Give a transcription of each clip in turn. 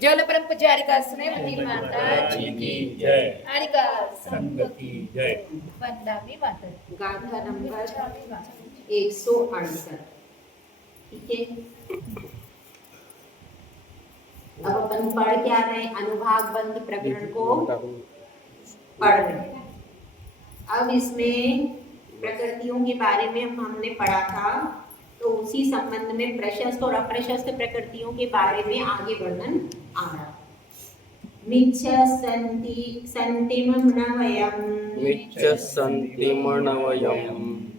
जल परम पुजारिका स्नेहवती माता जी की जय। हारिका संघ की जय। वंदनामी माता। गाथा नंबर 168। ठीक है, अब अपन पढ़ क्या रहे हैं, अनुभाग बंध प्रकरण को पढ़ रहे हैं। अब इसमें प्रकृतियों के बारे में हमने पढ़ा था, तो उसी संबंध में प्रशस्त और अप्रशस्त प्रकृतियों के बारे में आगे वर्णन आ रहा है।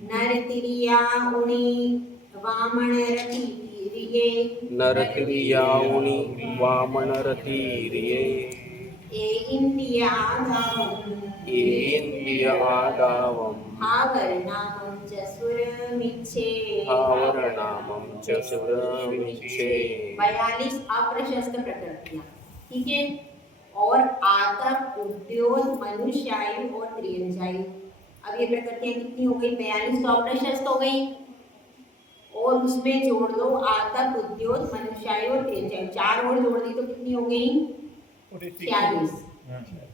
नरतिरियाउनि वामनरतिरिये आदावम् हावर्णामं च सुरमिच्छे 42 अप्रशस्त प्रकृतियां। ठीक है, और आतप, उद्योग, मनुष्यायु और त्रियंजायु। अब ये प्रकृतियां कितनी हो गई? 42 तो अप्रशस्त हो गई, और उसमें जोड़ दो आतप, उद्योग, मनुष्यायु और त्रियंजायु, 4 और जोड़ दी तो कितनी हो गई? 46।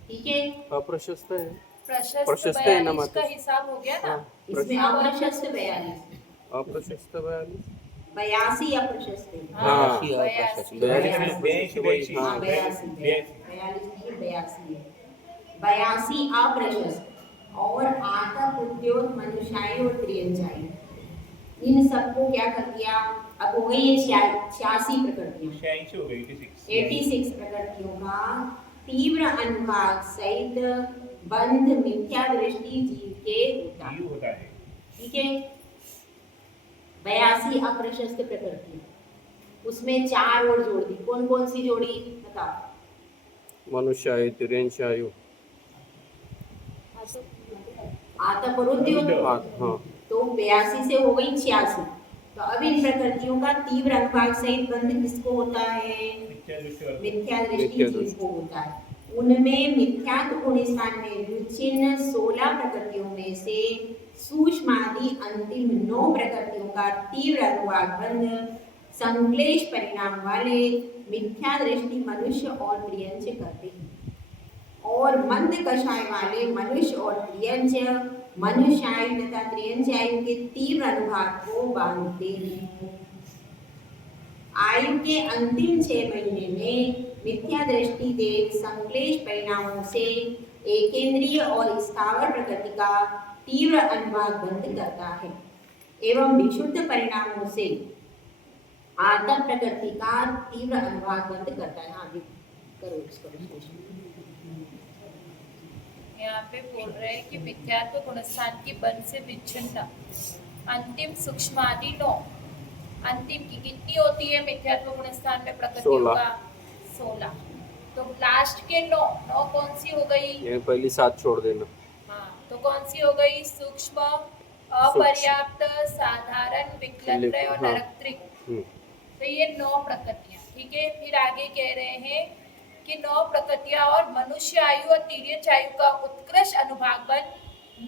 ठीक है, अप्रशस्त है, प्रशस्त है ना माता, का हिसाब हो गया ना। इसमें अप्रशस्त 42, अप्रशस्त 42, 82 अप्रशस्त है। हाँ 82 अप्रशस्त और आतप, उद्योग, मनुष्यायु और त्रियंजायु, इन सबको क्या कर दिया? अब हो गई ये 86 प्रकृतियां, 86 प्रकृतियों का तीव्र अनुभाग सहित बंध मिथ्या दृष्टि जीव के होता है। ठीक है, 82 अप्रशस्त प्रकृति, उसमें 4 और जोड़ दी। कौन कौन सी जोड़ी बताओ? मनुष्यायु, तिर्यंशायु, आतप और उद्योग। हाँ, तो 82 से हो गई 86। तो अब इन प्रकृतियों का तीव्र अनुभाग सहित बंध किसको होता है? मिथ्या दृष्टि जीव को होता है। उनमें मिथ्यात्व गुण स्थान में विच्छिन्न 16 प्रकृतियों में से सूक्ष्मादि अंतिम 9 प्रकृतियों का तीव्र अनुभाग बंध संश्लेष परिणाम वाले मिथ्या दृष्टि मनुष्य और त्रियंच करते हैं, और मंद कषाय वाले मनुष्य और त्रियंच मनुष्यायु तथा त्रियंचायु के तीव्र अनुभाग को बांधते हैं। आयु के अंतिम 6 महीने में मिथ्या दृष्टि देख संश्लेष परिणामों से एकेंद्रीय और स्थावर प्रकृति का तीव्र अनुभाग बंद करता है, एवं विशुद्ध परिणामों से आतप प्रकृति का तीव्र अनुभाग बंद करता है। आगे करो इसको विश्लेषण। यहाँ पे बोल रहे हैं कि मिथ्यात्व गुणस्थान की बंध से विच्छिन्न अंतिम सूक्ष्मादि 9, अंतिम की कितनी होती है मिथ्यात्व गुणस्थान में प्रकृतियों का? 16। तो लास्ट के 9 कौन सी हो गई? ये पहली 7 छोड़ देना। हाँ, तो कौन सी हो गई? सूक्ष्म, अपर्याप्त, साधारण, विक्लत्रय और नरकत्रिक। तो ये 9 प्रकृतियां। ठीक है, फिर आगे कह रहे हैं कि 9 प्रकृतियां और मनुष्य आयु और तिर्यंच आयु का उत्कृष्ट अनुभाग बंध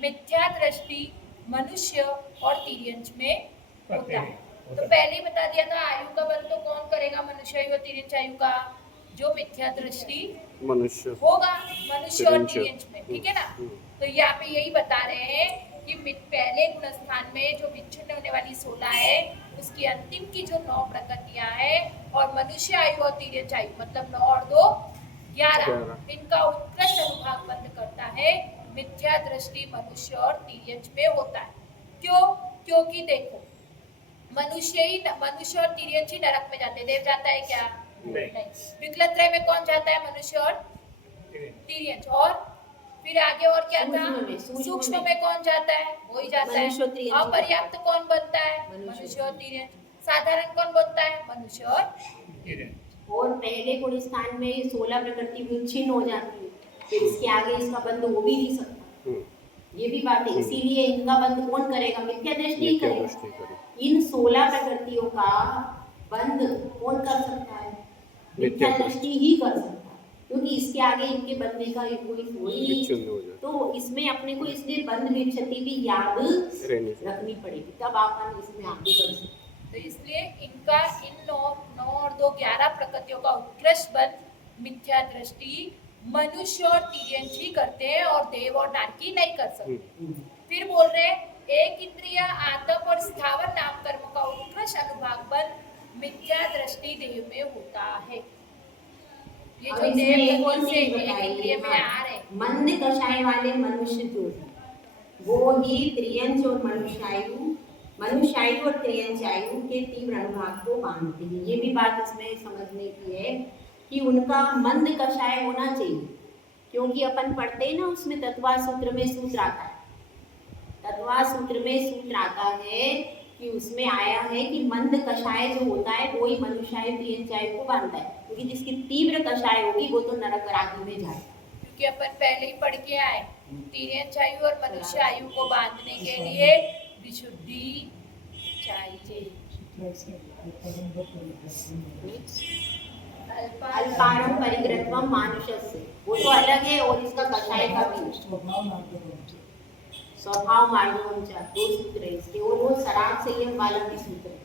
मिथ्या दृष्टि मनुष्य और तिर्यंच में होता है। तो पहले ही बता दिया था, आयु का बंध तो कौन करेगा? मनुष्य आयु और तिर्यंच आयु का, जो मिथ्या दृष्टि मनुष्य होगा मनुष्य और तिर्यंच में। ठीक है ना। तो यहाँ पे यही बता रहे हैं कि पहले गुणस्थान में जो विच्छिन्न होने वाली 16 है, उसकी अंतिम की जो 9 प्रकृतियां हैं, और मनुष्य आयु और तिर्यंच आयु मतलब 9 और 2 11, इनका उत्कृष्ट अनुभाग बंद करता है मिथ्या दृष्टि मनुष्य और तिर्यंच में होता है। क्यों? क्योंकि देखो, मनुष्य और तिर्यंच ही नरक में जाते, देव जाता है क्या? नहीं। विक्लत्रय में कौन जाता है? मनुष्य और तिर्यंच। और फिर आगे और क्या था? सूक्ष्म में कौन जाता है? वही जाता है। अपर्याप्त कौन बनता है? मनुष्य और तिर्यंच। साधारण कौन बनता है? मनुष्य और तिर्यंच। और पहले गुण स्थान में 16 प्रकृति विच्छिन्न हो जाती है, फिर इसके आगे इसका बंध हो भी नहीं सकता। ये भी बात है, इसीलिए इनका बंध कौन करेगा? मिथ्या दृष्टि करेगा। इन 16 प्रकृतियों का बंध कौन कर सकता है? मिथ्या दृष्टि ही कर सकता है, क्योंकि इसके आगे इनके बंधने का कोई तो इसमें अपने को इसलिए बंध विच्छति भी याद रखनी पड़ेगी, तब आप इसमें आगे बढ़ सकते। तो इसलिए इनका इन 9 और दो 11 प्रकृतियों का उत्कृष्ट बंध मिथ्या दृष्टि मनुष्य और तिर्यंच ही करते हैं और देव और नारकी नहीं कर सकते। फिर बोल रहे हैं एक इंद्रिय आतप और स्थावर नाम कर्म का उत्कृष्ट अनुभाग बल मिथ्या दृष्टि देव में होता है। ये और जो इसमें देव एक और गति से चीज एक बताइए, इंद्रिय में हाँ, आ रहे मंद कषाय वाले मनुष्य जो है वो ही त्रियंच और मनुष्यायु और त्रियंचायु के तीव्र अनुभाग को बांधते हैं। ये भी बात इसमें समझने की है कि उनका मंद कषाय होना चाहिए, क्योंकि अपन पढ़ते हैं ना उसमें तत्वा सूत्र में सूत्र आता है, तत्वा सूत्र में सूत्र आता है कि उसमें आया है कि मंद कषाय जो होता है वो ही मनुष्यायु त्रियंचायु को बांधता है, क्योंकि जिसकी तीव्र कषाय होगी वो तो नरक आदि में जाए। क्योंकि अपन पहले ही पढ़ के आए तिर्यंचायु और मनुष्य आयु को बांधने के लिए विशुद्धि चाहिए। अल्पारम परिग्रहत्वम मानुषस्य, वो तो अलग है, और इसका कषाय का भी स्वभाव मार्गोंचा, दो सूत्र है इसके, और वो शराब संयम वाला भी सूत्र है।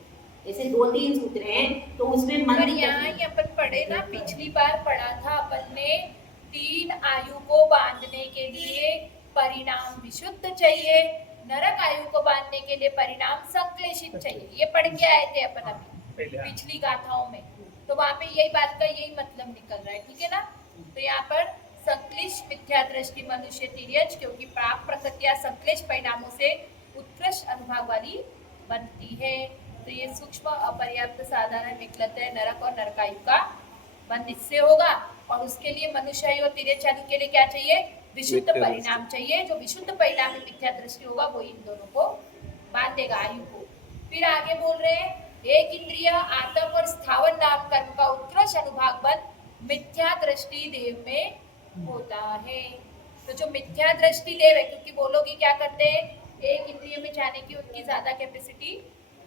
ऐसे 2-3 सूत्र हैं, तो उसमें पर मंद यहाँ ही अपन पढ़े ना, पिछली बार पढ़ा था अपन ने 3 आयु को बांधने के लिए परिणाम विशुद्ध चाहिए, नरक आयु को बांधने के लिए परिणाम संक्लेशित चाहिए। ये पढ़ के आए थे अपन अभी पिछली गाथाओं में, तो वहाँ पे यही बात का यही मतलब निकल रहा है, ठीक है ना। तो यहाँ पर संक्लिष्ट मिथ्या दृष्टि मनुष्य तिर्यंच, क्योंकि प्राप्त प्रकृतियां संक्लिष्ट परिणामों से उत्कृष्ट अनुभाग वाली बनती है। तो ये सूक्ष्म अपर्याप्त साधारण विकलत है, नरक और नरकायु का बंध इससे होगा, और उसके लिए मनुष्यायु और तिर्यंचायु के लिए क्या चाहिए, विशुद्ध परिणाम चाहिए। जो विशुद्ध परिणाम में मिथ्या दृष्टि होगा वो इन दोनों को बांधेगा आयु को। फिर आगे बोल रहे हैं एक इंद्रिय आतप और स्थावर नाम कर्म का उत्कृष्ट अनुभाग बंध मिथ्या दृष्टि देव में होता है। तो जो मिथ्या दृष्टि देव है, क्योंकि वो लोग ही क्या करते हैं, एक इंद्रिय में जाने की उनकी ज्यादा कैपेसिटी,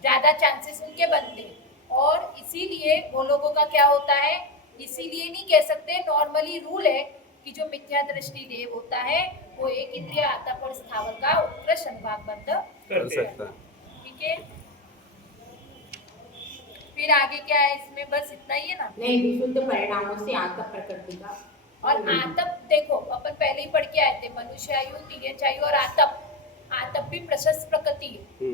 ज्यादा चांसेस उनके बनते हैं, और इसीलिए वो लोगों का क्या होता है, इसीलिए नहीं कह सकते, नॉर्मली रूल है कि जो मिथ्या दृष्टि देव होता है वो एक इंद्रिय आतप और स्थावर का उत्कृष्ट अनुभाग बंध कर सकता है। ठीक है। फिर आगे क्या है इसमें, बस इतना ही है ना। नहीं, विशुद्ध परिणामों से आतप प्रकृति का, और आतप देखो अपन पहले ही पढ़ के आए थे, मनुष्यायु तिर्यंचायु और आतप भी प्रशस्त प्रकृति है।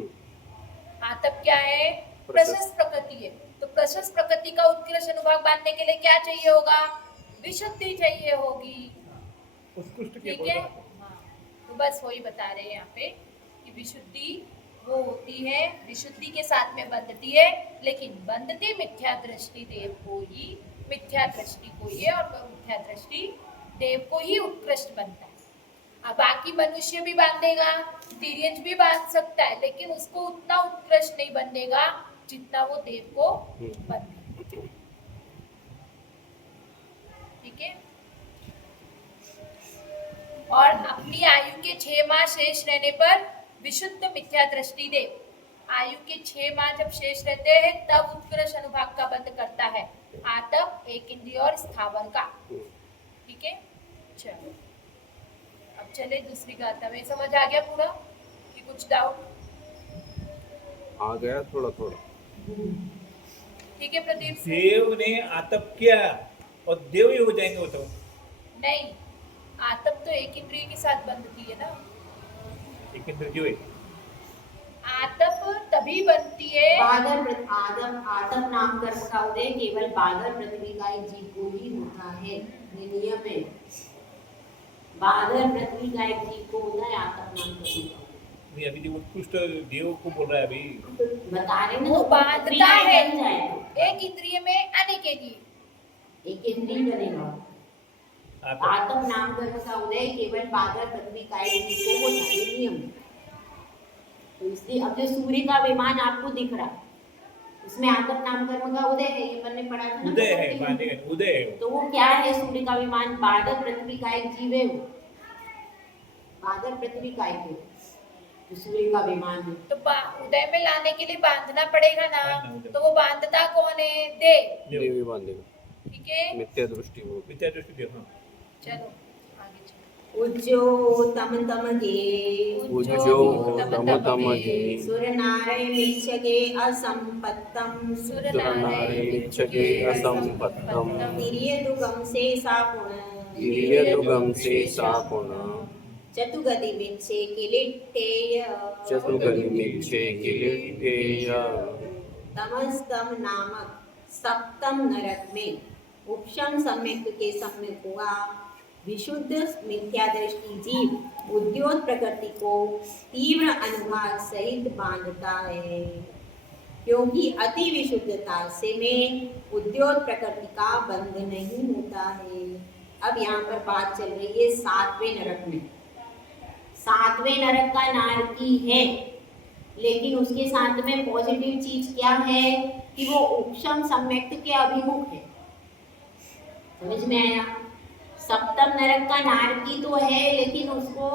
आतप क्या है, प्रशस्त प्रकृति है। तो प्रशस्त प्रकृति का उत्कृष्ट अनुभाग बांधने के लिए क्या चाहिए होगा, विशुद्धि चाहिए होगी, ठीक है। हाँ, तो बस वही बता रहे हैं यहाँ पे कि विशुद्धि वो होती है, विशुद्धि के साथ में बंधती है, लेकिन बंधती मिथ्या दृष्टि देव को ही, मिथ्या दृष्टि को ही, और मिथ्या दृष्टि देव को ही उत्कृष्ट बनता है। अब बाकी मनुष्य भी बांधेगा, तिर्यंच भी बांध सकता है, लेकिन उसको उतना उत्कृष्ट नहीं बंधेगा जितना वो देव को बंधे, ठीक है। और अपनी आयु के 6 माह शेष रहने पर विशुद्ध मिथ्या दृष्टि देव आयु के 6 माह जब शेष रहते हैं तब उत्कृष्ट अनुभाग का बंध करता है, आतप, एक इंद्रिय और स्थावर का, ठीक है। चलो अब चले दूसरी गाथा में। समझ आ गया पूरा कि कुछ डाउट आ गया थोड़ा थोड़ा, ठीक है प्रदीप से? देव ने आतप किया और देव ही हो जाएंगे वो तो नहीं, आतप तो एक इंद्रिय के साथ बंधती है ना, एक इंद्र जो है आतप तभी बनती है, आतप नाम कर्म का उदय केवल बादल पृथ्वी का एक जीव को ही होता है, ये नियम है। बादल पृथ्वी का एक जीव को होता है आतप नाम कर्म का। नहीं, अभी जो उत्कृष्ट देव को बोल रहा है अभी, बता रहे ना, वो तो बांधता है बन जाएगा, एक इंद्रिय में आने के लिए, एक इंद्रिय बनेगा। आतप नाम कर्म का उदय केवल बादल पृथ्वी का एक जीव को होता है, ये नियम है। तो इसलिए अब जो सूर्य का विमान आपको दिख रहा है उसमें आतप नाम कर्म का उदय है, ये मैंने पढ़ा था ना, उदय है, बांधेगा उदय है। तो वो क्या है, सूर्य का विमान बादल पृथ्वी का एक जीव है, वो बादल पृथ्वी का एक है जो सूर्य का विमान है। तो उदय में लाने के लिए बांधना पड़ेगा ना, तो वो बांधता कौन है, देव, देवी बांधेगा, ठीक है। मिथ्या दृष्टि वो विद्या दृष्टि देव। हाँ, चलो आगे चलो। उज्जो तम तम गे उज्जो तम तम गे सुर नारय मिच्छगे असंपत्तम सुरनारे निच्चगे असंपत्तम तिर्य दुगम से सापुण वीर्यदुगम से सापुण चतुगति मिच्छे किलिट्टेय चतुर्गलिमिच्छे किलिट्ठेय तमस्तम नामक सप्तम नरक में उपशम सम्यक के सम्यक हुआ विशुद्ध मिथ्या दृष्टि जीव उद्योग प्रकृति को तीव्र अनुभाग सहित बांधता है, क्योंकि अति विशुद्धता से में उद्योग प्रकृति का बंध नहीं होता है। अब यहाँ पर बात चल रही है सातवें नरक में। सातवें नरक का नारकी है, लेकिन उसके साथ में पॉजिटिव चीज क्या है कि वो उपशम सम्यक्त के अभिमुख है। समझ में आया? सप्तम नरक का नारकी तो है, लेकिन उसको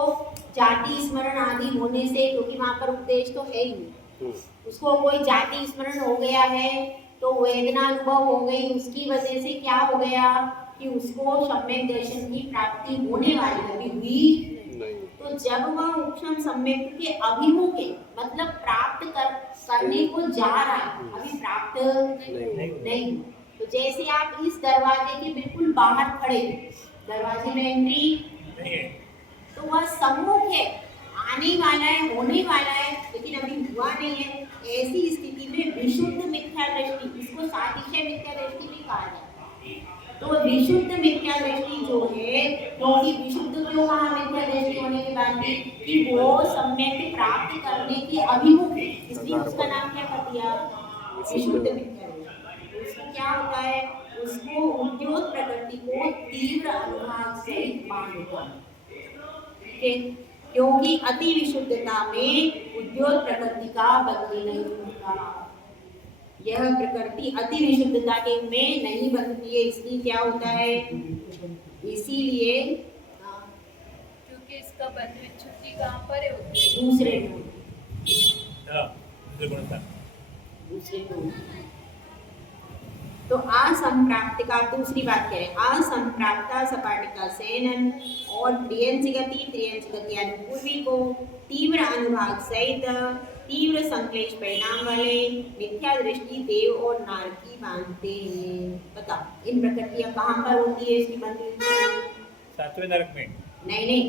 जाति स्मरण आदि होने से, क्योंकि वहां पर उपदेश तो है ही, उसको कोई जाति स्मरण हो गया है तो वेदना अनुभव हो गई, उसकी वजह से क्या हो गया कि उसको सम्यक दर्शन की प्राप्ति होने वाली अभी हुई नहीं। तो जब वह उपशम सम्यक के अभिमुख है, मतलब प्राप्त करने को जा रहा है, अभी प्राप्त नहीं। तो जैसे आप इस दरवाजे के बिल्कुल बाहर खड़े, दरवाजे में एंट्री नहीं है। तो वह सम्मुख है, आने वाला है, होने वाला है, लेकिन अभी हुआ नहीं है। ऐसी स्थिति में विशुद्ध मिथ्या दृष्टि, इसको सातिशय मिथ्या दृष्टि भी कहा जाता है। तो विशुद्ध मिथ्या दृष्टि जो है, क्योंकि विशुद्ध जो वहाँ मिथ्या दृष्टि होने के बाद भी कि वो सम्यक प्राप्त करने के अभिमुख है, इसलिए उसका नाम क्या कर दिया? विशुद्ध मिथ्या दृष्टि। उसको क्या होता है? उसको उद्योग प्रकृति को तीव्र अनुभाग से बांधता है, क्योंकि अति विशुद्धता में उद्योग प्रकृति का बंध नहीं होता। यह प्रकृति अति विशुद्धता के में नहीं बनती है, इसलिए क्या होता है? इसीलिए क्योंकि इसका बंध विच्छुद्धि कहाँ पर है? दूसरे हाँ, दूसरे गुण था। तो असंप्राप्त का दूसरी बात करें, असंप्राप्ता सपाटिका सेनन और त्रियंच गति यानी पूर्वी को तीव्र अनुभाग सहित तीव्र संक्लेश परिणाम वाले मिथ्या दृष्टि देव और नारकी बांधते हैं। बताओ इन प्रकृतियां कहाँ पर होती है? इसकी बंधुई सातवें नरक में नहीं,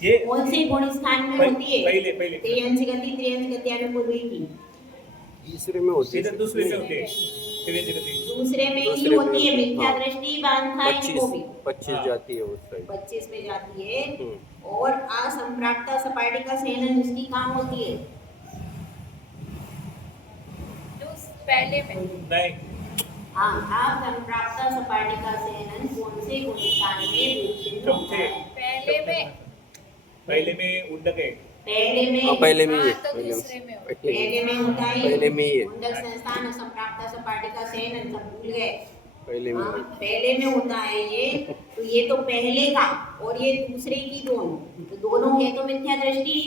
ये कौन से गुण स्थान में होती है? पहले त्रियंच गति यानी पूर्वी की। तीसरे में होती सीधे है, दूसरे में होते हैं। दूसरे में ही होती है मिथ्या दृष्टि बांधता है इनको भी। 25 जाती है उस साइड। 25 में जाती है। और असंप्राप्ता सपाटिका सेनन जिसकी काम होती है पहले में नहीं, हाँ, असंप्राप्ता सपाटिका सेनन कौन से गुण स्थान में विच्छिन्न होता है? पहले में उंडक है। पहले में पहले में ही हाँ, तो दूसरे में होता है। पहले में होता है पहले में ही है। उंडक संस्थान असंप्राप्ता सपाटिका सेनन, सब भूल गए। पहले में हाँ, पहले में होता है ये। तो ये तो पहले का और ये दूसरे की दोनों, तो दोनों है तो मिथ्या दृष्टि,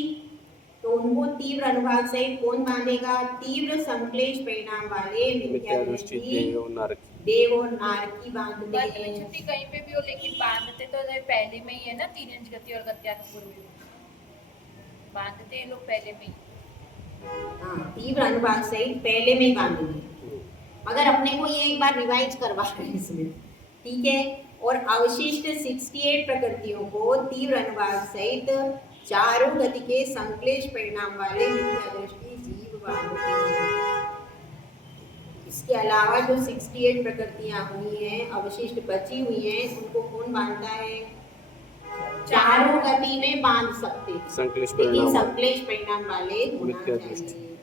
तो उनको तीव्र अनुभाग सहित कौन बांधेगा? तीव्र संक्लेश परिणाम वाले मिथ्या दृष्टि देव और नारकी बांधते बंध हैं। विच्छुद्धि कहीं पे भी हो, लेकिन बांधते तो ये पहले में ही है ना। तीन गति और गत्यात्पूर्व बांधते हैं लोग पहले में ही। हाँ, तीव्र अनुभाग सहित पहले में ही बांधेंगे, मगर अपने को ये एक बार रिवाइज करवा रहे हैं इसमें, ठीक है। और अवशिष्ट 68 प्रकृतियों को तीव्र अनुभाग सहित चारों गति के संक्लेश परिणाम वाले मिथ्या दृष्टि जीव बांधते हैं। इसके अलावा जो 68 प्रकृतियां हुई हैं, अवशिष्ट बची हुई हैं, उनको कौन बांधता है? चारों गति में बांध सकते हैं, लेकिन संक्लेश परिणाम वाले होना चाहिए,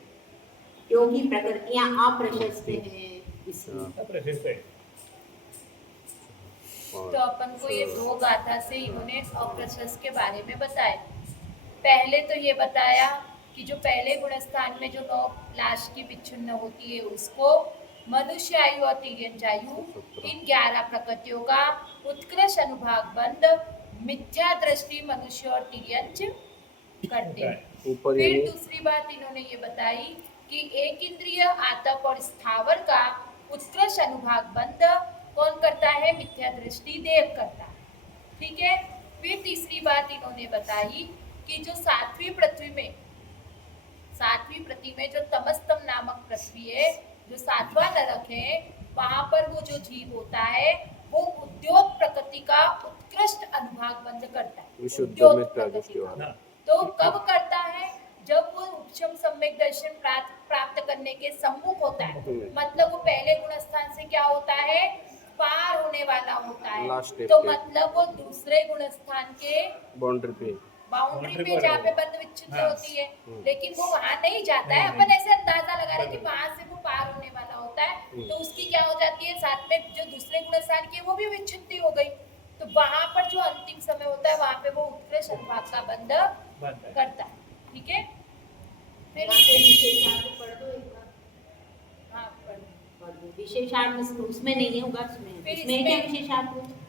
क्योंकि प्रकृतियां अप्रशस्त हैं इसलिए। तो अपन को ये दो गाथा से इन्होंने अप्रशस्त के बारे में बताया। पहले तो ये बताया कि जो पहले गुण स्थान में जो 9 लाश की विच्छिन्न होती है उसको मनुष्य आयु और तिर्यंच आयु, इन 11 प्रकृतियों का उत्कृष्ट अनुभाग बंद मिथ्या दृष्टि मनुष्य और तिर्यंच करते हैं। फिर दूसरी बात इन्होंने ये बताई कि एक इंद्रिय आतप और स्थावर का उत्कृष्ट अनुभाग बंद कौन करता है? मिथ्या दृष्टि देव करता है, ठीक है। फिर तीसरी बात इन्होंने बताई कि जो सातवीं पृथ्वी में जो तमस्तम नामक पृथ्वी है, जो सातवां नरक है, वहां पर वो जो जीव होता है वो उद्योग प्रकृति का उत्कृष्ट अनुभाग बंद करता है। विशुद्ध उद्योग मित्र प्रकृति दृष्टि का। वाला। हाँ, तो कब करता है? जब वो उपशम सम्यक दर्शन प्राप्त करने के सम्मुख होता है, मतलब वो पहले गुण स्थान से क्या होता है, पार होने वाला होता Last है। step तो पे। मतलब वो दूसरे गुण स्थान के बाउंड्री पे बाउंड्री पे जहाँ पे बंद विच्छिन्न हाँ। होती है, लेकिन वो वहां नहीं जाता है। अपन ऐसे अंदाजा लगा रहे हैं कि वहां से वो पार होने वाला होता है, तो उसकी क्या हो जाती है, साथ में जो दूसरे गुण स्थान की है वो भी विच्छिन्न हो गई। तो वहां पर जो अंतिम समय होता है वहां पे वो उत्कृष्ट अनुभाग का बंध बंद है। करता है। ठीक है, फिर यहाँ पे विशेषार्थ पढ़ दो एक बार। हाँ, पढ़। पढ़ दो। विशेषार्थ उसमें नहीं होगा, उसमें फिर इसमें क्या इसमें- विशेषार्थ?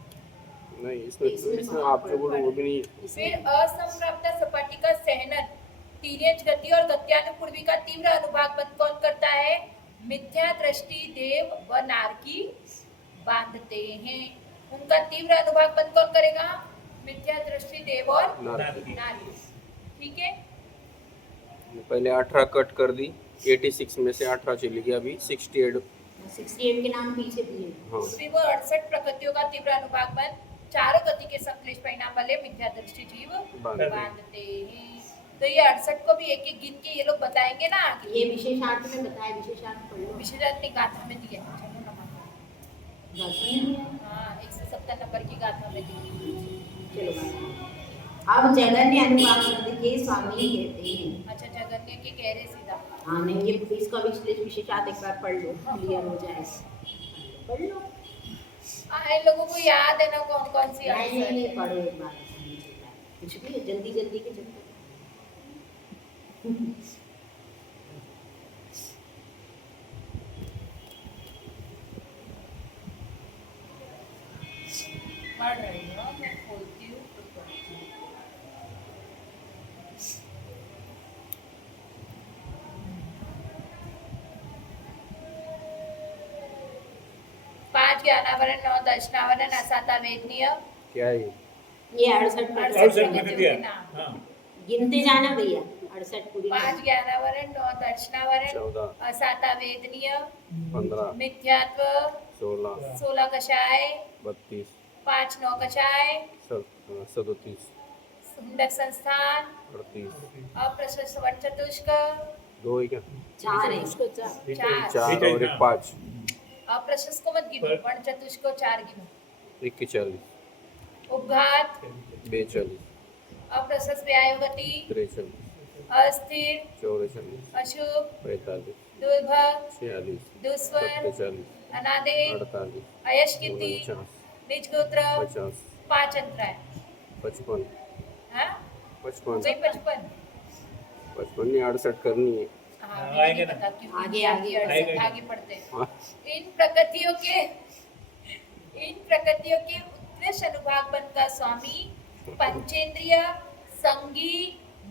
नहीं, इसमें आप जो बोलो वो भी नहीं। फिर असंप्राप्त सपाटी का सहनन, तीर्यज गति और गत्यानुपूर्वी का तीव्र अनुभाग बंध कौन करता है? मिथ्या दृष्टि देव व नारकी बांधते हैं। उनका तीव्र अनुभाग बंध कौन करेगा? मिथ्या दृष्टि देव और नारकी। नारकी। ठीक है, पहले 18 कट कर दी, 86 में से 18 चली गई, अभी 68। 68 के नाम पीछे दिए। हाँ, फिर वो 68 प्रकृतियों का तीव्र अनुभाग बंध चारों गति के संश्लेष परिणाम वाले मिथ्या दृष्टि जीव बांधते बांधते हैं। तो ये 68 को भी एक एक गिन के ये लोग बताएंगे ना आगे। ये विशेषार्थ में बताया, विशेषार्थ पढ़ लो। विशेषार्थ ने गाथा में दिया है, चलो नंबर। दर्शन नहीं है। हाँ, 170 नंबर की गाथा में दी। चलो बात। अब जगन्य अनुभाग बंध के स्वामी कहते हैं। अच्छा, जगन्य के कह रहे सीधा। हाँ नहीं, ये इसका विशेषार्थ एक बार पढ़ लो, क्लियर हो जाए। पढ़ लो। इन लोगों को याद है ना कौन कौन सी नहीं आंसर नहीं है? पढ़ो एक बार, नहीं चलता है। कुछ भी है, जल्दी जल्दी के चलते। पढ़ रही हूँ मैं, खोलती हूँ तो पढ़ती हूँ। पांच ज्ञानावरण, 9 दर्शनावरण, असाता वेदनीय, क्या है ये? ये 68 68 68 प्रकृतियों दिया। के नाम। हाँ, गिनते जाना भैया, 68 पूरी। 5 ज्ञानावरण, 9 दर्शनावरण, 14, असाता वेदनीय, 15, मिथ्यात्व, 16, 16 कषाय, 32, 5 9 कषाय, 37, हुंडक संस्थान, 38। अप्रशस्त वर्ण चतुष्क, 2 है क्या? 4 है। चार। 4 और एक 5, अप्रशस्त को मत गिनो, वर्ण चतुष्क को 4 गिनो। 41, उपघात, 42, अप्रशस्त व्याय गति, 43, अस्थिर, 44, अशुभ, 45, दुर्भग, 46, दुस्वर, 47, अनादे, 48, अयस्कृति, 49, निज गोत्र, 50, 5 अंतराय। 55, हाँ, 55, 55। 55 नहीं 68 करनी है। हाँ, आएंगे नहीं ना। पता क्यों आगे, आगे आगे, आगे, आएंगे। आगे पढ़ते हैं। हाँ, इन प्रकृतियों के उत्कृष्ट अनुभाग बन का स्वामी पंचेंद्रिय संगी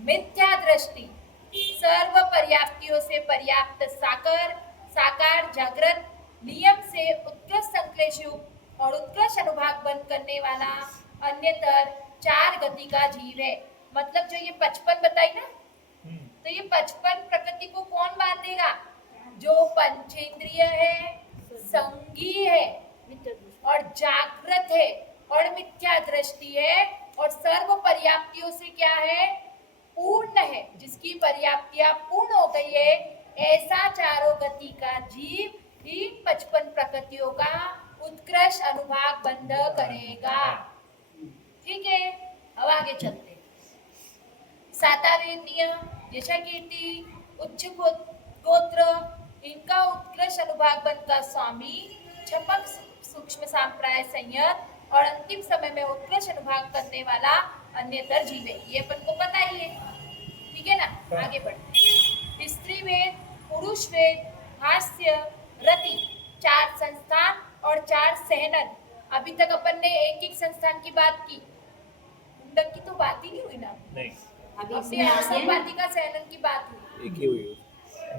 मिथ्या दृष्टि सर्व पर्याप्तियों से पर्याप्त साकार जागृत नियम से उत्कृष्ट संश्लेष युक्त और उत्कृष्ट अनुभाग बंद करने वाला अन्यतर 4 गति का जीव है। मतलब जो ये 55 बताई ना, तो ये 55 प्रकृति को कौन बांधेगा? जो पंचेंद्रिय है, संगी है और जागृत है और मिथ्या दृष्टि है और सर्व पर्याप्तियों से क्या है? पूर्ण है। जिसकी पर्याप्तियां पूर्ण हो गई है, ऐसा चारों गति का जीव इन 55 प्रकृतियों का उत्कृष्ट अनुभाग बंध करेगा। ठीक है, अब आगे चलते हैं। सातावेदनीय, यशकीर्ति, उच्च गोत्र, इनका उत्कृष्ट अनुभाग बंध का स्वामी छपक सूक्ष्म सांप्राय संयत और अंतिम समय में उत्कृष्ट अनुभाग करने वाला अन्यतर जीव है। ये अपन को पता ही है, ठीक है ना? आगे बढ़ते हैं। स्त्री वेद, पुरुष वेद, हास्य, रति, 4 संस्थान और 4 सहनन। अभी तक अपन ने एक एक संस्थान की बात की, मुंडक की तो बात ही नहीं हुई ना। नहीं, अभी अपने इसमें आगे संपाति का सहनन की बात हुई। एक ही हुई।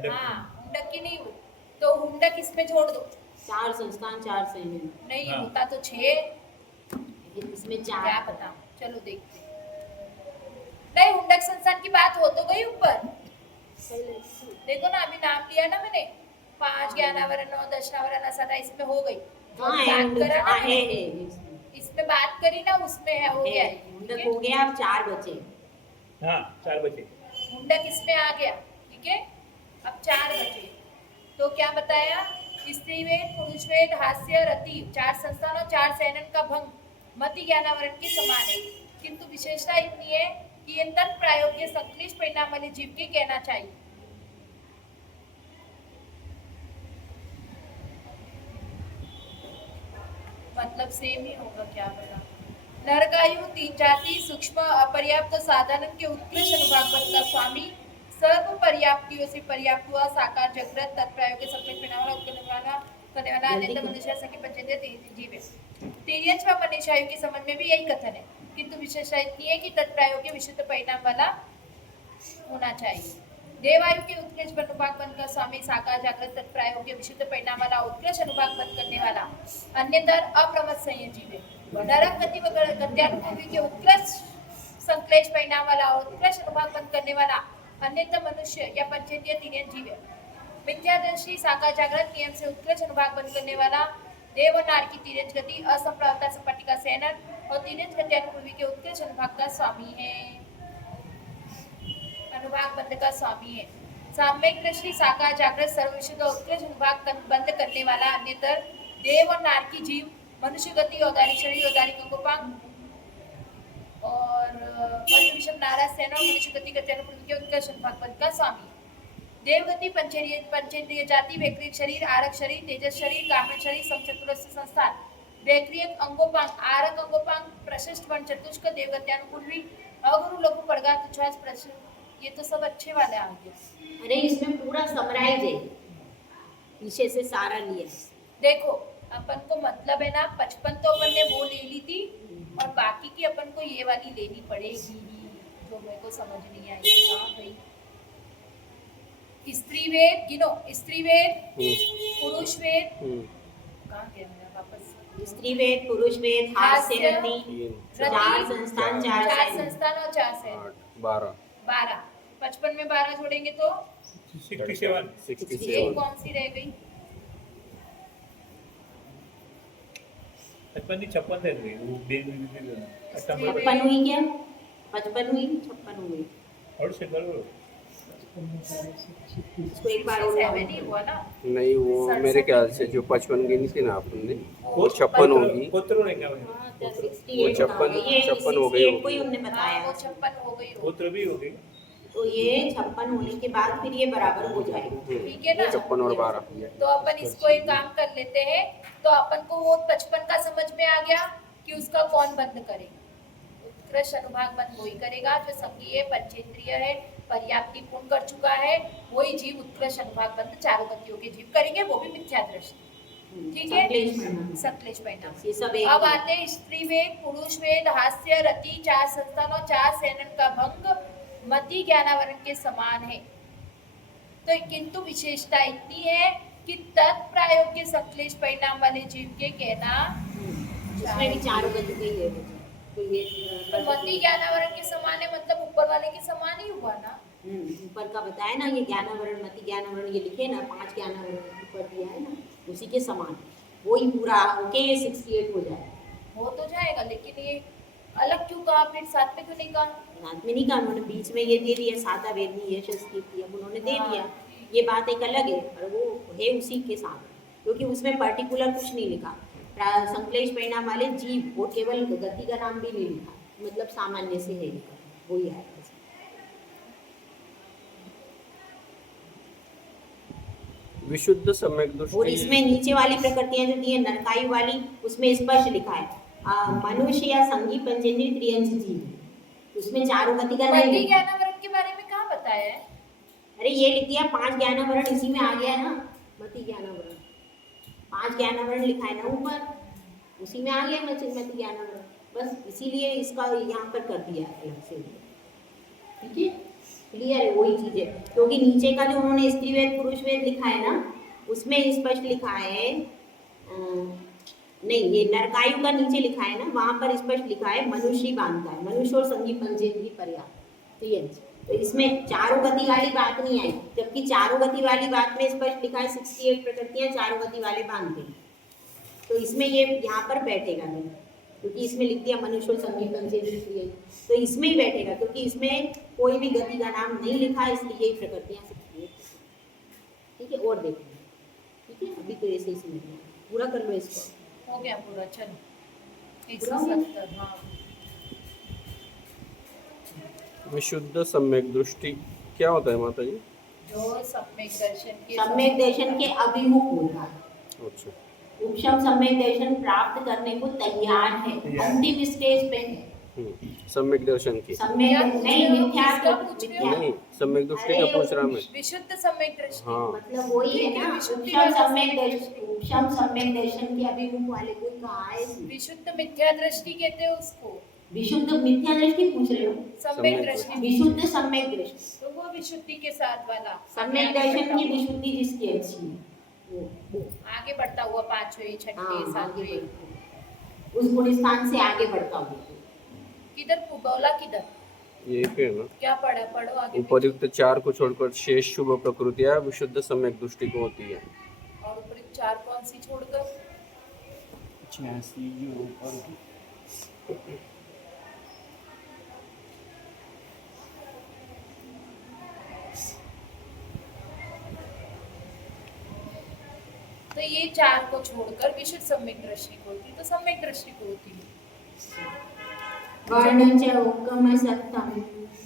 हाँ, हुंडक की नहीं हुई, तो हुंडक इसमें जोड़ दो। 4 संस्थान 4 सैनिक। नहीं हाँ। होता तो 6, इसमें क्या 4 पता। चलो देखते हैं। नहीं, हुंडक संस्थान की बात हो तो गई ऊपर, देखो ना अभी नाम लिया ना मैंने, 5 ज्ञानावरण 9 दर्शनावरण असा था, इसमें हो गई। हाँ बात है, करा ना हाँ है मैंने, इसमें बात करी ना, उसमें है, हो गया है, ठीक मुंडक है? हो गया, अब 4 बचे। हाँ 4 बजे। मुंडक इसमें आ गया, ठीक है? अब 4 बचे, तो क्या बताया? स्त्री वेद, पुरुष वेद, हास्य, रति, 4 संस्थान और 4 सैनन का भंग मति ज्ञानावरण के समान है, किंतु विशेषता इतनी है कि ये तत् प्रायोग्य संक्लिष्ट परिणाम वाले जीव के कहना चाहिए। मतलब सेम ही होगा, क्या पता। नरकायु 3 जाति, सूक्ष्म अपर्याप्त साधन के उत्कृष्ट अनुभाग का स्वामी, सर्व पर्याप्तियों से पर्याप्त हुआ साकार जगत तत्प्रायोग के संकल्प परिणाम वाला करने वाला अन्यथा मनुष्य सखी पंचेंद्रिय जीव है। तिर्यंच व मनीषायु के संबंध में भी यही कथन है, किंतु विशेषता इतनी है कि तत्प्रायोग के विशुद्ध परिणाम वाला होना चाहिए। देवायु के उत्कृष्ट अनुभाग बंद का स्वामी, साकार जागृत तत्प्रायोग के विशुद्ध परिणाम वाला उत्कृष्ट अनुभाग बंद करने वाला अन्यतर अप्रमत संयोजी है। नरक गति व गत्यानुभूति के उत्कृष्ट संक्लेश परिणाम वाला और उत्कृष्ट अनुभाग बंद करने वाला अन्यथा मनुष्य या पंचेंद्रिय तिर्यंच जीव है। मिथ्यादर्शी साकार जागृत नियम से उत्कृष्ट अनुभाग बंद करने वाला देव और नार की तिर्यंच गति असंप्रवता सपाटी का सैनन और तिर्यंच गत्यानुभूति के उत्कृष्ट अनुभाग का स्वामी है, अनुभाग बंद का स्वामी है। साम्यक दृष्टि साकार जागृत सर्वविशुद्ध और उत्कृष्ट अनुभाग बंद करने वाला अन्यतर देव और नार की जीव, मनुष्य गति, औदारिक शरीर, औदारिक अंगोपांग और विषम नारा सेन और मनुष्य गति गत्यानुभूति के उत्कृष्ट अनुभाग बंद का स्वामी। देवगति पंचेंद्रिय जाति, वैक्रिक शरीर, आरक शरीर, तेजस शरीर, कामन शरीर, समचतुरस्य संस्थान, वैक्रिक अंगोपांग, आरक अंगोपांग, प्रशस्त वर्ण चतुष्क, देवगत्यानुकूलवी, अगुरु लघु पड़गात उच्छ्वास प्रशस्त, ये तो सब अच्छे वाले आ गए। अरे इसमें पूरा समराइज है, पीछे से सारा लिया है। देखो अपन को मतलब है ना, 55 तो अपन ने वो ले ली थी और बाकी की अपन को ये वाली लेनी पड़ेगी, जो मेरे को समझ नहीं आई कहाँ गई। स्त्री वेद गिनो, स्त्री वेद, पुरुष वेद, कहाँ गया मेरा वापस? स्त्री वेद, पुरुष वेद, हास्य, रति, तीन, 4 संस्थान, 4 4 सैन। संस्थान और 4 सैन, 12 12। 55 में 12 जोड़ेंगे तो 67। 67 एक कौन सी रह गई? 55 56 रह गई। 56 हुई क्या? 55 हुई, 56 हुई। और से करो। इसको एक बार और 7 ही हुआ ना। नहीं, वो मेरे ख्याल से जो 55 गिनी थी ना आपने, वो 56 होगी। पुत्र रहेंगे हाँ, तो 68 वो 56 ये 56 हो गई 68 को ही उनने हाँ, बताया। वो 56 हो गई हो। पुत्र भी हो गई। तो ये 56 होने के बाद फिर ये बराबर हो जाएगा। ठीक है ना? 56 और 12 तो अपन इसको एक काम कर लेते हैं, तो अपन को वो 55 का समझ में आ गया कि उसका कौन बंद करे। उत्कृष्ट अनुभाग बंद वही करेगा जो संघीय पंचेंद्रिय है, पर्याप्ति पूर्ण कर चुका है, वही जीव उत्कृष्ट अनुभाग बंद चारों गतियों के जीव करेंगे, वो भी मिथ्या दृष्टि। ठीक है, संक्लेश परिणाम। ये सब एक अब आते हैं स्त्री वेद, पुरुष वेद, हास्य, रति, 4 संस्थान और 4 सैनन का भंग मति ज्ञानावरण के समान है। तो किंतु विशेषता इतनी है कि तत्प्रायोग्य संक्लेश परिणाम वाले जीव के कहना इसमें भी 4 गति गई है। तो ये तो मति ज्ञानावरण के समान है, मतलब ऊपर वाले के समान ही हुआ ना। ऊपर का बताया ना, ये ज्ञानावरण मति ज्ञानावरण ये लिखे ना, 5 ज्ञानावरण ऊपर दिया है ना, उसी के समान वही पूरा होके 68 हो जाए। हो तो जाएगा, लेकिन ये अलग क्यों कहा, फिर साथ में क्यों नहीं कहा? रात में नहीं कहा उन्होंने, बीच में ये दे दिया साता वेदनी यश कीर्ति, अब उन्होंने दे हाँ, दिया। ये बात एक अलग है, और वो है उसी के साथ, क्योंकि उसमें पर्टिकुलर कुछ नहीं लिखा। संक्लेश परिणाम वाले जीव, वो केवल गति का नाम भी नहीं लिखा, मतलब सामान्य से है लिखा, वही है। विशुद्ध सम्यक और दृष्टि। इसमें नीचे वाली प्रकृतियां जो दी है नरकायु वाली, उसमें स्पष्ट लिखा है मनुष्य या संघी पंचेंद्रिय त्रियंश जीव, उसमें चारों गति का नहीं मति लिखा। ज्ञानावरण के बारे में कहाँ बताया है? अरे ये लिख दिया 5 ज्ञानावरण, इसी में आ गया ना, मति ज्ञानावरण 5 ज्ञानावरण लिखा है ना ऊपर, उसी में आ गया मति ज्ञानावरण, बस इसीलिए इसका यहाँ पर कर दिया है अलग से। ठीक है, क्लियर है, वही चीज़ है, क्योंकि नीचे का जो उन्होंने स्त्री वेद पुरुष वेद लिखा है ना, उसमें स्पष्ट लिखा है नहीं, ये नरकायु का नीचे लिखा है ना, वहां पर स्पष्ट लिखा है मनुष्य बांधता है, मनुष्य और संगी पंचेंद्रिय पर्याप्त। तो इसमें चारों गति वाली बात नहीं आई, जबकि चारों गति वाली बात में स्पष्ट लिखा है 68 प्रकृतियां चारों गति वाले बांधते हैं। तो इसमें ये यहाँ पर बैठेगा नहीं, क्योंकि इसमें लिख दिया मनुष्य और संगी पंचेंद्रिय, तो इसमें ही बैठेगा, क्योंकि इसमें कोई भी गति का नाम नहीं लिखा, इसलिए यही प्रकृतियां 68। ठीक है, और देखो, ठीक है, अभी तो ऐसे ही समझ लो, पूरा कर लो इसको। हो गया पूरा, चलो पूरा हो गया? 170। हाँ, विशुद्ध सम्यक दृष्टि क्या होता है माता जी? जो सम्यक दर्शन के सम्यक दर्शन के अभिमुख होता है। अच्छा, उपशम सम्यक दर्शन प्राप्त करने को तैयार है, अंतिम स्टेज पे है। सम्यक दर्शन की सम्यक नहीं, मिथ्यात्व, क्या पूछ रहे हो? नहीं, सम्यक दृष्टि का पूछ रहा मैं। विशुद्ध सम्यक दृष्टि। हाँ, मतलब वही है ना, उपशम सम्यक दर्शन, उपशम सम्यक दर्शन के अभिमुख वाले को कहा है इसमें। विशुद्ध मिथ्या दृष्टि कहते हैं उसको, विशुद्ध मिथ्या दृष्टि पूछ रहे हो? सम्यक दृष्टि। विशुद्ध सम्यक दृष्टि, तो वो विशुद्धि के साथ वाला सम्यक दर्शन की विशुद्धि जिसकी अच्छी है वो। आगे बढ़ता हुआ 5वें, हाँ, 6वें, आगे 7वें, बढ़ता, उस गुण स्थान से आगे बढ़ता हूँ। किधर बोला, किधर ये पे है ना। क्या पढ़ा, पढ़ो आगे। उपर्युक्त 4 को छोड़कर शेष शुभ प्रकृतियां विशुद्ध सम्यक दृष्टि को होती है। और ऊपर 4 कौन सी छोड़कर? 86 जो ऊपर तो ये 4 को छोड़कर विशुद्ध सम्यक दृष्टि को होती है, तो सम्यक दृष्टि को होती है। वर्ण च उक्कम सत्तम,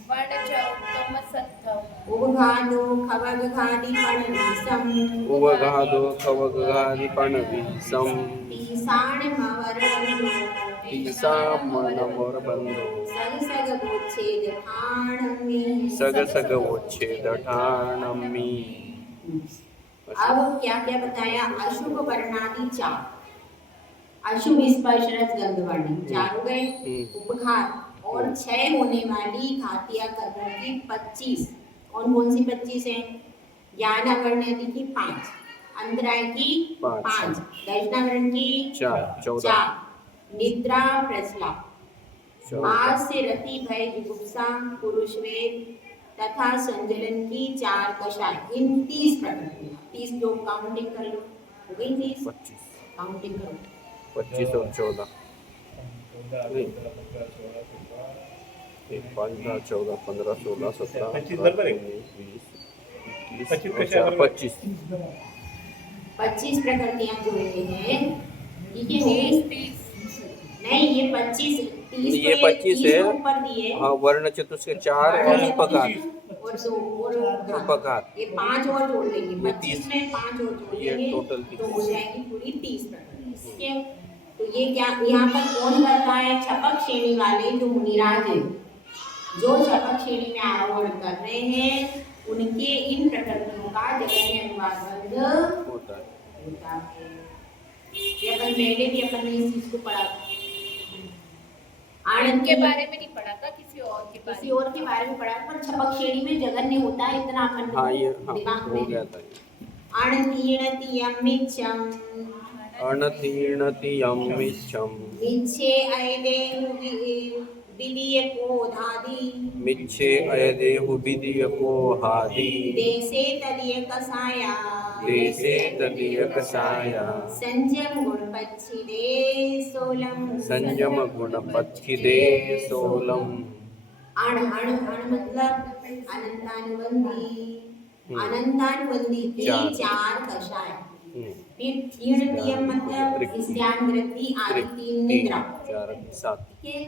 वर्ण च उत्तम सत्तम, उवघादो खवगघादि पणनिसम, उवघादो खवगघादिपणवीसम, ईशानमवरबन्धो, ईशामनमरबन्धो, सगसगवोच्छेदठाणमि, सगसगवोच्छेदठाणमि। अब क्या क्या बताया? अशुभ वर्णादि 4, अशुभ स्पर्श रस गंध वर्ण 4 हो गए। उपघात और क्षय होने वाली घातिया कर्मों की 25, कौन कौन सी 25 हैं? ज्ञानावरण की 5, अंतराय की 5, दर्शनावरण की 4, निद्रा प्रचला, आज से रति भय जुगुप्सा पुरुषवेद तथा संजलन की 4 कषाय, इन 30 प्रकृतियां, 30 जो काउंटिंग कर लो, हो गई 30, 25, काउंटिंग करो। 25 और 14, 5, 10, 14, 15, 16, 17, 25 बराबर है? 20, 25 21, कषाय बराबर? 25 प्रकृतियां जोड़ते हैं, ठीक है, हो 30, गई? 30 नहीं, ये 25, 30 ये 25 है। ऊपर दिए, हाँ, वर्ण चतुष्क 4 और उपघात, और 2 और उपघात, ये 5 और जोड़ लेंगे, ये 25 में 5 और जोड़ ये लेंगे टोटल तो हो जाएगी पूरी 30 प्रकृति। ठीक है, तो ये क्या यहाँ पर कौन करता है? छपक श्रेणी वाले जो मुनिराज हैं, जो छपक श्रेणी में आरोहण कर रहे हैं, उनके इन प्रकृतियों का जगन्य अनुवाद होता है। होता है। ये अपन पहले भी अपन ने इस चीज को पढ़ा था। आनंद के बारे में नहीं पढ़ा था, किसी और के बारे किसी और के बारे में पढ़ा, पर छपक श्रेणी में जगन्य होता है, इतना अपन हाँ, ये दिमाग हो में गया था। आनंदीणति यमिच्छं अनतीर्णति यमिच्छं, मिच्छे अयदेहु विदीयकोधादि, मिच्छे अयदेहु विदीयकोहादि, देशे तदीय कषाया, देशे तदीय कषाया, संयम गुणपच्छिदे सोलम, संयम गुणपच्छिदे सोलम। अण अण अण मतलब अनंतानुबंधी, अनंतानुबंधी की 4 कषाय। फिर तीर्ण नियम मतलब स्त्यान वृत्ति आदि 3 निद्रा, 4, 7, ठीक है,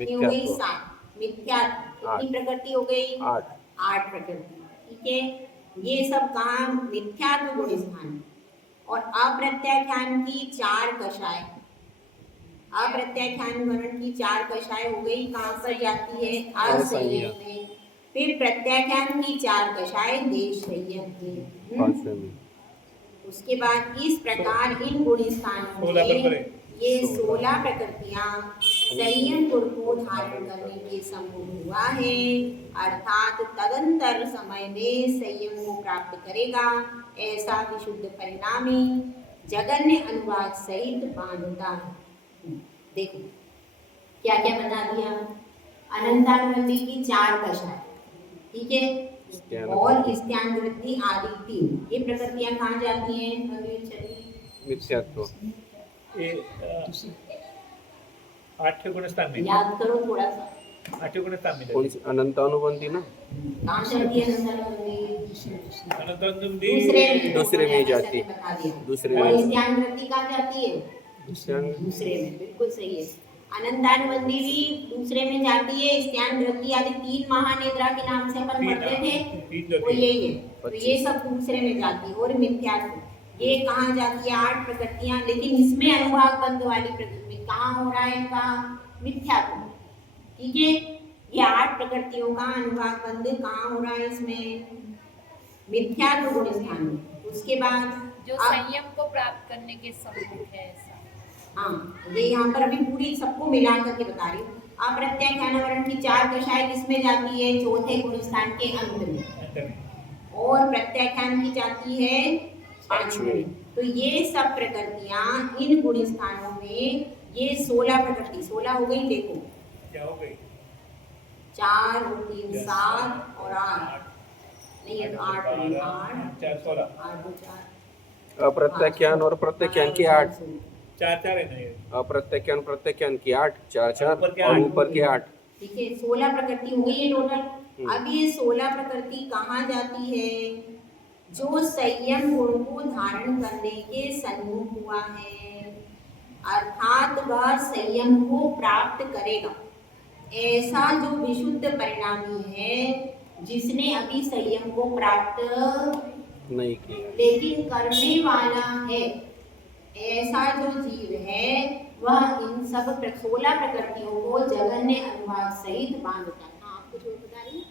ये हो गई 7। मिथ्यात्व कितनी प्रकृति हो गई? 8 प्रकृति, ठीक है। ये सब काम मिथ्यात्व गुण स्थान। और अप्रत्याख्यान की 4 कषाय, अप्रत्याख्यान वर्ण की 4 कषाय हो गई, कहाँ पर जाती है? असंयम में। फिर प्रत्याख्यान की 4 कषाय देश संयम में। उसके बाद इस प्रकार इन गुण स्थानों में ये 16 प्रकृतियां संयम गुण को धारण करने के समूह हुआ है, अर्थात तदंतर समय में संयम को प्राप्त करेगा। ऐसा विशुद्ध परिणामी जगन्य अनुभाग सहित बांधता है। देखो क्या क्या बता दिया, अनंतानुबंधी की 4 दशाएं, ठीक है, और स्त्यान वृद्धि आदि 3, ये प्रकृतियां कहाँ जाती हैं? मिथ्यात्व। ये 8वें गुणस्थान में, याद करो थोड़ा सा, 8वें गुणस्थान में कौन सी? अनंतानुबंधी ना, कहाँ चलती है अनंतानुबंधी? अनंतानुबंधी दूसरे में जाती है। बता दिया। दूसरे और में। स्त्यान वृद्धि कहाँ जाती है? दूसरे में, बिल्कुल सही है। अनंतानुबंधी भी दूसरे में जाती है। स्त्यान वृद्धि आदि 3 महानिद्रा के नाम से अपन पढ़ते थे, वो यही है, तो ये सब दूसरे में जाती है। और मिथ्यात्व ये कहाँ जाती है? 8 प्रकृतियां, लेकिन इसमें अनुभाग बंध वाली प्रकृति में कहाँ हो रहा है इनका? मिथ्यात्व, ठीक है। ये 8 प्रकृतियों का अनुभाग बंध कहाँ हो रहा है? इसमें मिथ्यात्व गुण स्थान में। उसके बाद जो संयम को प्राप्त करने के सम्मुख है ऐसा। हाँ, ये यहाँ पर अभी पूरी सबको मिला करके बता रही हूँ। अप्रत्याख्यानावरण की 4 दशाएं किसमें जाती है? चौथे गुण स्थान के अंत में, और प्रत्याख्यान की जाती है 5वें। तो ये सब प्रकृतियां इन गुण स्थानों में, ये 16 प्रकृति, 16 हो गई। देखो क्या हो गई? 4 और 3 7 और 8, नहीं ये तो 8 और 8 4 16, 8 और 4, अप्रत्याख्यान और प्रत्याख्यान की 8, 4 4 है ना ये। अप्रत्याख्यान प्रत्याख्यान की 8, 4 4 ऊपर के और 8। ऊपर के 8। ठीक है, 16 प्रकृति हो गई है टोटल। अब ये 16 प्रकृति कहाँ जाती है? जो संयम गुण को धारण करने के सन्मुख हुआ है, अर्थात वह संयम को प्राप्त करेगा। ऐसा जो विशुद्ध परिणामी है, जिसने अभी संयम को प्राप्त नहीं किया, लेकिन करने वाला है, ऐसा जो जीव है वह इन सब 16 प्रकृतियों को जगन्य अनुभाग सहित बांधता है। हाँ, आपको जो बता रही है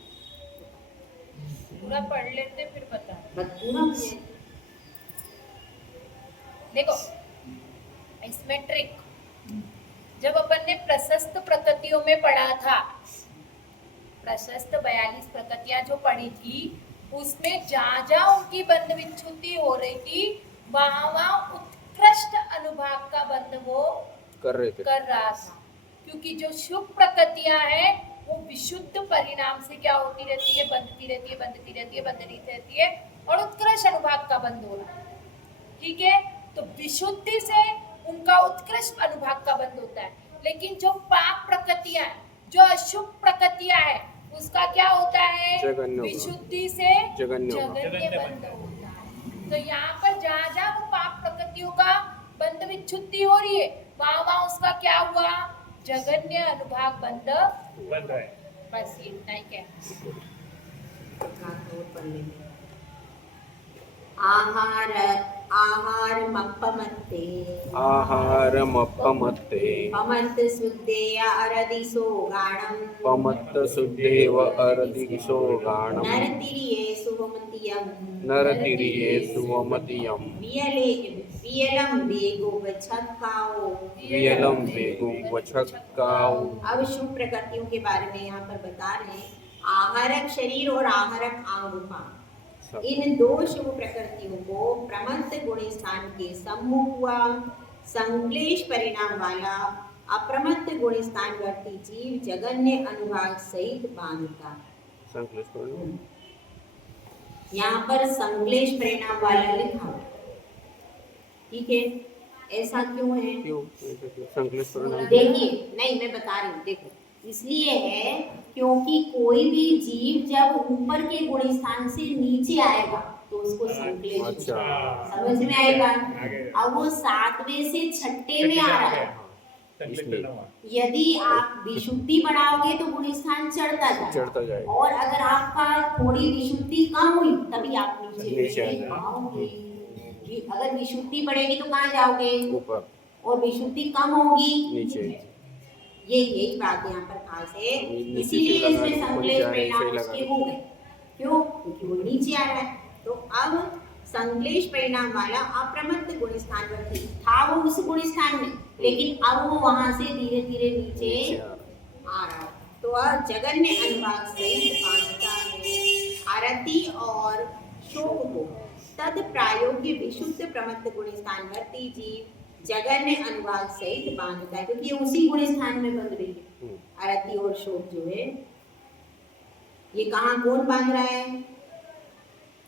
पूरा पढ़ लेते फिर बता। पूरा देखो इसमें ट्रिक, जब अपन ने प्रशस्त प्रकृतियों में पढ़ा था, प्रशस्त 42 प्रकृतियां जो पढ़ी थी, उसमें जहाँ जहाँ उनकी बंध विच्छुद्धि हो रही थी, वहाँ वहाँ उत्कृष्ट अनुभाग का बंध वो कर रहा था। क्योंकि जो शुभ प्रकृतियां हैं वो विशुद्ध परिणाम से क्या होती रहती है? बंधती रहती है, बंधती रहती है, बंधती रहती है, और उत्कृष्ट अनुभाग का बंध हो रहा है, ठीक है। तो विशुद्धि से उनका उत्कृष्ट अनुभाग का बंध होता है। लेकिन जो पाप प्रकृतियां, जो अशुभ प्रकृतियां है, उसका क्या होता है? विशुद्धि से जगन्य बंध होता है। तो यहाँ पर जहाँ जहाँ वो पाप प्रकृतियों का बंध विच्छुद्धि हो रही है, वहाँ वहाँ उसका क्या हुआ? जगन्य अनुभाग बंध बंद है। बस इतना ही क्या। आहार आहारमप्पमत्ते आहारमप्पमत्ते पमत्त शुद्धेय अरदिशो गाणं पमत्त शुद्धेव अरदिशो गाणं नरतिरिये सुवमतियं नरतिरिये सुवमतियं वियलं वेगो वछक्काओ वियलं वेगो वछक्काओ। अब शुभ प्रकृतियों के बारे में यहाँ पर बता रहे हैं। आहारक शरीर और आहारक आंगुफा, इन 2 शुभ प्रकृतियों को प्रमत्त गुण स्थान के सम्मुख हुआ संक्लेश परिणाम वाला अप्रमत्त गुण स्थान वर्ती जीव जगन्य अनुभाग सहित बांधता। संक्लेश परिणाम, यहाँ पर संक्लेश परिणाम वाला लिखा, ठीक है। ऐसा क्यों है? क्यों संक्लेश परिणाम? देखिए, नहीं मैं बता रही हूँ, देखो इसलिए है क्योंकि कोई भी जीव जब ऊपर के गुण स्थान से नीचे आएगा तो उसको संक्लेश, समझ में आएगा। अब वो 7वें से 6ठे में आ रहा है। यदि आप विशुद्धि बढ़ाओगे तो गुण स्थान चढ़ता जाएगा, और अगर आपका थोड़ी विशुद्धि कम हुई तभी आप नीचे आओगे। अगर विशुद्धि बढ़ेगी तो कहाँ जाओगे? ऊपर, और विशुद्धि कम होगी नीचे। यही बात यहाँ पर खास है, इसीलिए इसमें संक्लेश परिणाम उसके हो गए। क्यों? क्योंकि वो नीचे आ रहा है। तो अब संक्लेश परिणाम वाला अप्रमत्त गुण स्थान पर था वो उस गुण स्थान में, लेकिन अब वो वहां से धीरे धीरे नीचे आ रहा है। तो जगन्य अनुभाग से बांधता है आरती और शोक को तद प्रायोग्य विशुद्ध प्रमत्त गुण स्थान वर्ती जीव जगन्य अनुभाग सहित बांधता है, क्योंकि ये उसी गुण स्थान में बंध रही है। आरती और शोक जो है ये कहाँ कौन बांध रहा है?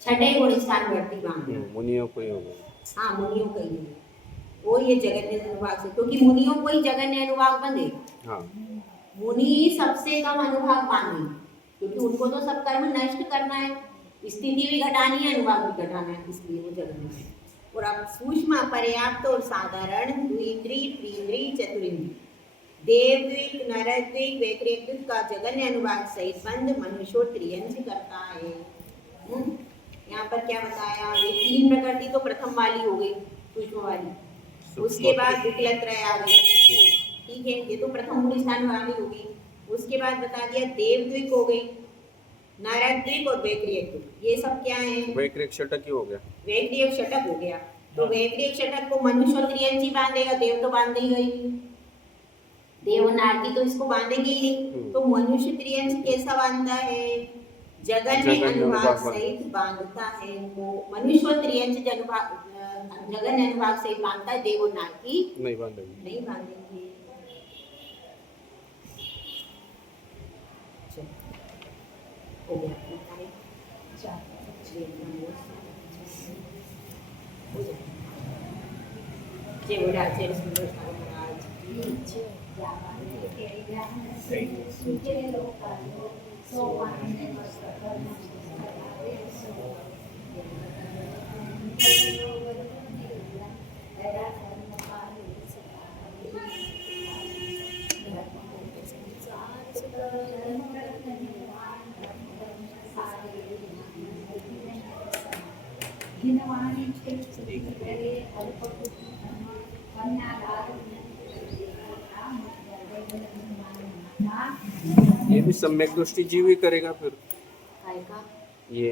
छठे गुण स्थान वर्ती बांध रहा है। मुनियों को ही होगा। हाँ, मुनियों का ही है वो, ये जगन्य अनुभाग से, क्योंकि मुनियों को ही जगन्य अनुभाग बंधे। हाँ, मुनि सबसे कम अनुभाग बांधे, क्योंकि उनको तो सब कर्म नष्ट करना है, स्थिति भी घटानी है, अनुभाग भी घटाना है, इसलिए वो जगन्य है। और अब सूक्ष्म, पर्याप्त और साधारण द्विइंद्रिय, त्रिइंद्रिय, चतुरिंद्रिय, देवद्विक, नरद्विक, वैक्रियद्विक का जगन्य अनुभाग सहित बंध मनुष्य त्रियंश करता है। यहाँ पर क्या बताया? ये तीन प्रकृति तो प्रथम वाली हो गई, सूक्ष्म वाली, उसके बाद विकलत्रय आ गई, ठीक है, ये तो प्रथम मूल स्थान वाली हो गई। उसके बाद बता दिया देवद्विक हो गई, नरद्विक और वैक्रियद्विक, ये सब क्या है? वैक्रिक षटक ही हो गया। वैक्रियक षटक हो गया, तो वैक्रियक षटक को मनुष्य त्रियंशी बांधेगा, देव तो बांध ही गई, देव नारदी तो इसको बांधेगी ही नहीं। तो मनुष्य त्रियंश कैसा बांधता है? जगन्य अनुभाग सहित बांधता है वो। मनुष्य त्रियंश जगन्य अनुभाग सहित बांधता है, देव और नारदी नहीं बांधेगी, नहीं बांधेंगे। हो गया जय बोले आचार्य सुंदर स्वामी महाराज की। ये भी सम्यक दृष्टि जीव ही करेगा फिर काय का? ये